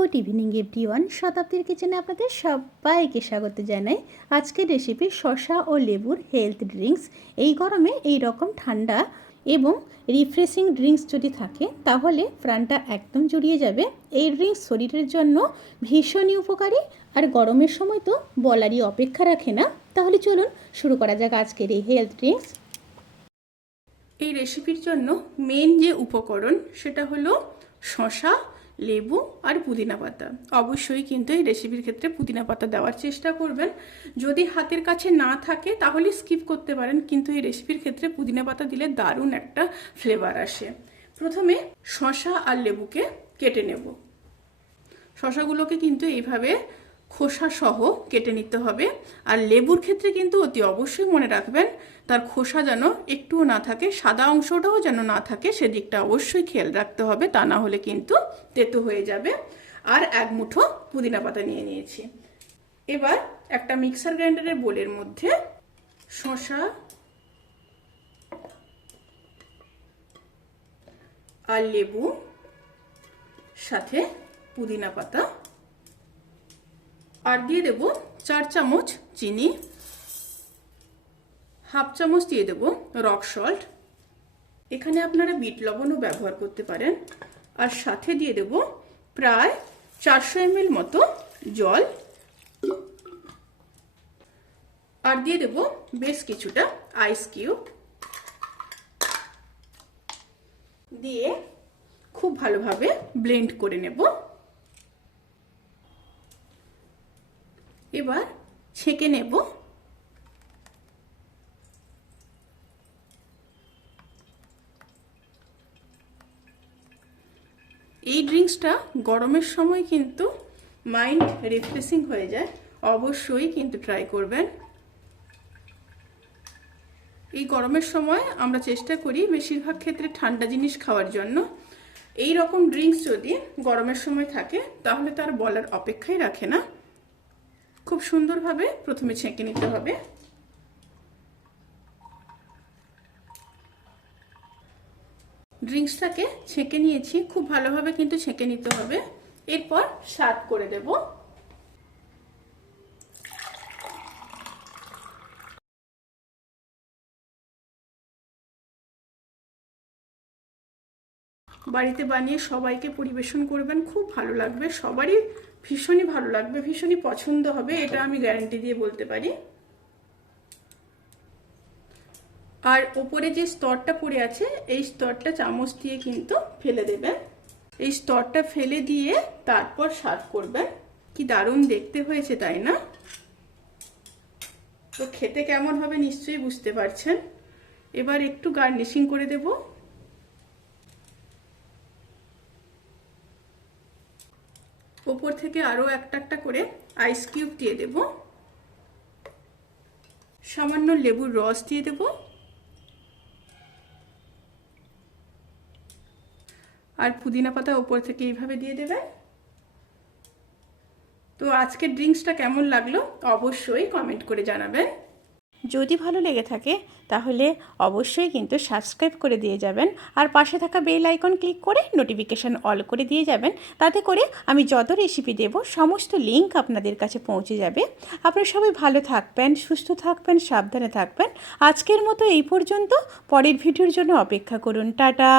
Good evening everyone. শতাব্দীর কিচেনে আপনাদের সবাইকে স্বাগত জানাই। আজকের রেসিপি শসা ও লেবুর হেলথ ড্রিঙ্কস। এই গরমে এই রকম ঠান্ডা এবং রিফ্রেশিং ড্রিঙ্কস যদি থাকে তাহলে প্রাণটা একদম জুড়িয়ে যাবে। এই ড্রিঙ্কস শরীরের জন্য ভীষণই উপকারী, আর গরমের সময় তো বলারই অপেক্ষা রাখে না। তাহলে চলুন শুরু করা যাক আজকের এই হেলথ ড্রিঙ্কস। এই রেসিপির জন্য মেন যে উপকরণ সেটা হলো শসা, লেবু আর পুদিনা পাতা। অবশ্যই কিন্তু এই রেসিপির ক্ষেত্রে পুদিনা পাতা দেওয়ার চেষ্টা করবেন। যদি হাতের কাছে না থাকে তাহলে স্কিপ করতে পারেন, কিন্তু এই রেসিপির ক্ষেত্রে পুদিনা পাতা দিলে দারুণ একটা ফ্লেভার আসে। প্রথমে শসা আর লেবুকে কেটে নেব। শসাগুলোকে কিন্তু এইভাবে খোসা সহ কেটে নিতে হবে। আর লেবুর ক্ষেত্রে কিন্তু অতি অবশ্যই মনে রাখবেন তার খোসা যেন একটুও না থাকে, সাদা অংশটাও যেন না থাকে, সেদিকটা অবশ্যই খেয়াল রাখতে হবে, তা না হলে কিন্তু তেতো হয়ে যাবে। আর এক মুঠো পুদিনা পাতা নিয়ে নিয়েছি। এবার একটা মিক্সার গ্রাইন্ডারের বোলের মধ্যে শসা আর লেবু সাথে পুদিনা পাতা আর দিয়ে দেব 4 চামচ চিনি, হাফ চামচ দিয়ে দেব রক সল্ট, এখানে আপনারা বিট লবণও ব্যবহার করতে পারেন, আর সাথে দিয়ে দেব প্রায় 400 ml মতো জল, আর দিয়ে দেব বেশ কিছুটা আইস কিউব। দিয়ে খুব ভালোভাবে ব্লেন্ড করে নেব। এবার ছেঁকে নেব। এই ড্রিঙ্কসটা গরমের সময় কিন্তু মাইন্ড রিফ্রেশিং হয়ে যায়, অবশ্যই কিন্তু ট্রাই করবেন। এই গরমের সময় আমরা চেষ্টা করি বেশিরভাগ ক্ষেত্রে ঠান্ডা জিনিস খাওয়ার জন্য। এই রকম ড্রিঙ্কস যদি গরমের সময় থাকে তাহলে তার বলার অপেক্ষাই রাখে না। খুব সুন্দরভাবে প্রথমে ছেঁকে নিতে হবে। ড্রিঙ্কসটাকে ছেঁকে নিয়েছি, খুব ভালোভাবে কিন্তু ছেঁকে নিতে হবে। এরপর সার্ভ করে দেব। বাড়িতে বানিয়ে সবাইকে পরিবেশন করবেন, খুব ভালো লাগবে, সবারই ভীষণই ভালো লাগবে, ভীষণই পছন্দ হবে, এটা আমি গ্যারান্টি দিয়ে বলতে পারি। আর ওপরে যে স্তরটা পড়ে আছে এই স্তরটা চামচ দিয়ে কিন্তু ফেলে দেবেন। এই স্তরটা ফেলে দিয়ে তারপর সার্ভ করবেন। কি দারুণ দেখতে হয়েছে, তাই না? তো খেতে কেমন হবে নিশ্চয়ই বুঝতে পারছেন। এবার একটু গার্নিশিং করে দেব। ওপর থেকে আরো একটা একটা করে আইস কিউব দিয়ে দেব, সামান্য লেবুর রস দিয়ে দেব, আর পুদিনা পাতা ওপর থেকে এইভাবে দিয়ে দেবেন। তো আজকের ড্রিঙ্কসটা কেমন লাগলো অবশ্যই কমেন্ট করে জানাবেন। যদি ভালো লেগে থাকে তাহলে অবশ্যই কিন্তু সাবস্ক্রাইব করে দিয়ে যাবেন, আর পাশে থাকা বেল আইকন ক্লিক করে নোটিফিকেশান অল করে দিয়ে যাবেন। তাতে করে আমি যত রেসিপি দেব সমস্ত লিঙ্ক আপনাদের কাছে পৌঁছে যাবে। আপনারা সবাই ভালো থাকবেন, সুস্থ থাকবেন, সাবধানে থাকবেন। আজকের মতো এই পর্যন্ত। পরের ভিডিওর জন্য অপেক্ষা করুন। টাটা।